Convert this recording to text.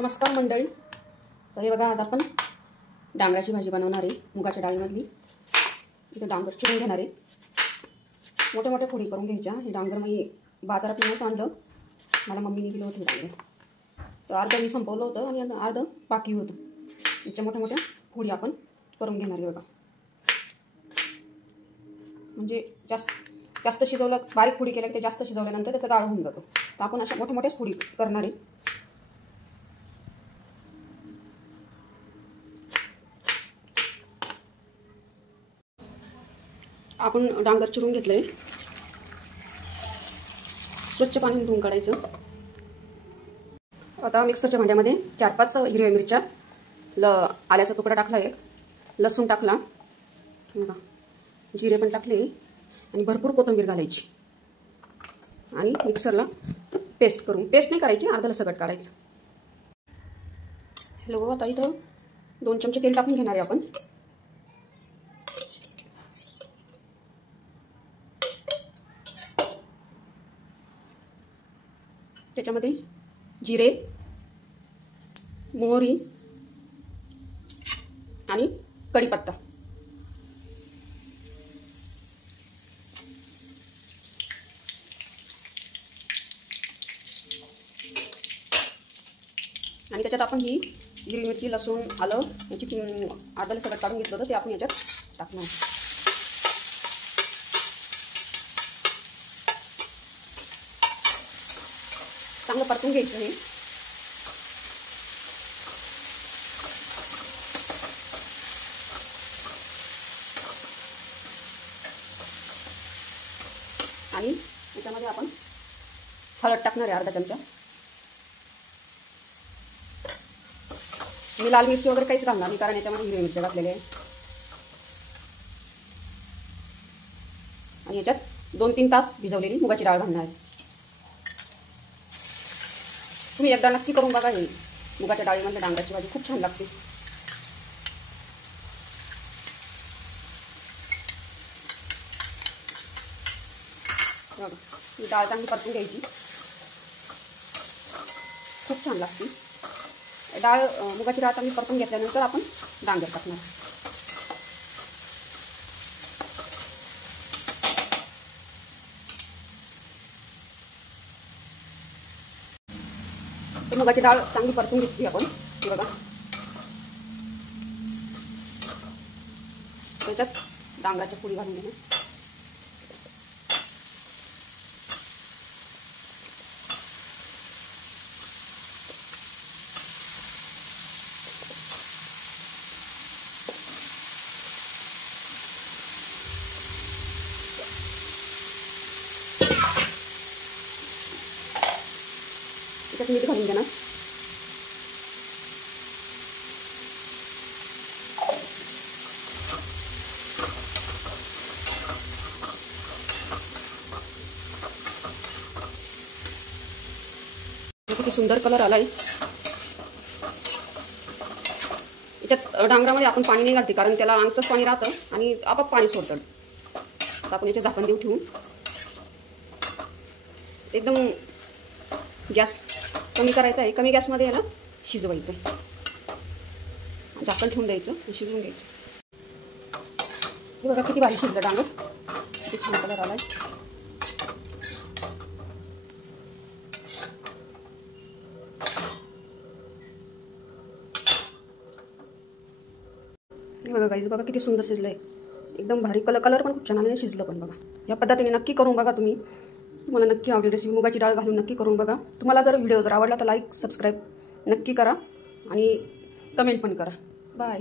नमस्कार मंडळी. तर हे बघा, आज आपण डांगराची भाजी बनवणार आहे. मुगाच्या डाळीमधली. इथे डांगर चिरून घेणार आहे. मोठ्या मोठ्या फोडी करून घ्यायच्या. हे डांगर मी बाजारात नव्हतं आणलं, मला मम्मीने दिलं होतं डांगर. तर अर्धं मी संपवलं होतं आणि अर्धं बाकी होतं. याच्या मोठ्या मोठ्या फोडी आपण करून घेणार आहे बघा. म्हणजे जास्त शिजवलं, बारीक फोडी केल्या की ते जास्त शिजवल्यानंतर त्याचा गाळ होऊन जातो. तर आपण अशा मोठ्या मोठ्याच फोडी करणार आहे. आपण डांगर चिरून घेतलंय. स्वच्छ पाणी धुवून काढायचं. आता मिक्सरच्या भांड्यामध्ये 4-5 हिरव्या मिरच्या, आल्याचा तुकडा टाकला, एक लसूण टाकला, जिरे पण टाकले आणि भरपूर कोथिंबीर घालायची आणि मिक्सरला पेस्ट नाही करायची, अर्धा सगट काढायचं. हॅलो, आता इथं 2 चमचे तेल टाकून घेणार आहे आपण. त्याच्यामध्ये जिरे, मोहरी आणि कढीपत्ता. आणि त्याच्यात आपण ही हिरवी मिरची, लसूण, आलं याची अर्धा सगळं काढून घेतलं होतं ते आपण याच्यात टाकणार. चांगलं परतून घ्यायचं हे. आणि याच्यामध्ये आपण हळद टाकणार आहे अर्धा चमचा. मी लाल मिरची वगैरे काहीच घालणार नाही, कारण याच्यामध्ये हिरवी मिरची घातलेली आहे. आणि याच्यात 2-3 तास भिजवलेली मुगाची डाळ घालणार आहे. तुम्ही एकदा नक्की करून बघा. ही मुगाच्या डाळीमध्ये डांगराची भाजी खूप छान लागते. ही डाळ चांगली परतून घ्यायची, खूप छान लागते. मुगाची डाळ चांगली परतून घेतल्यानंतर आपण डांगर टाकणार. मुगाची डाळ चांगली परतून घेतली आपण. हे बघा, त्याच्यात डांगराच्या फोडी घालून घेणे. त्याच्यात मीठ घालून घेणार. किती सुंदर कलर आलाय. याच्यात डांगरामध्ये आपण पाणी नाही घालते, कारण त्याला अंगचंच पाणी राहतं आणि आपोआप पाणी सोडतं. तर आपण याचे झाकण देऊ ठेवून एकदम गॅस कमी करायचा आहे. कमी गॅसमध्ये याला शिजवायचं. झाकण ठेवून द्यायचं, शिजवून घ्यायचं. हे बघा किती भारी शिजलं डांगर. किती छान कलर आलाय. बघा गाईज, बघा किती सुंदर शिजलंय. एकदम भारी. कलर पण खूप छान आले, शिजलं पण बघा. या पद्धतीने नक्की करून बघा तुम्ही. तुम्हाला नक्की आवडेल रेसिपी. मुगाची डाळ घालून नक्की करून बघा. तुम्हाला जर व्हिडिओ आवडला तर लाईक, सबस्क्राईब नक्की करा आणि कमेंट पण करा. बाय.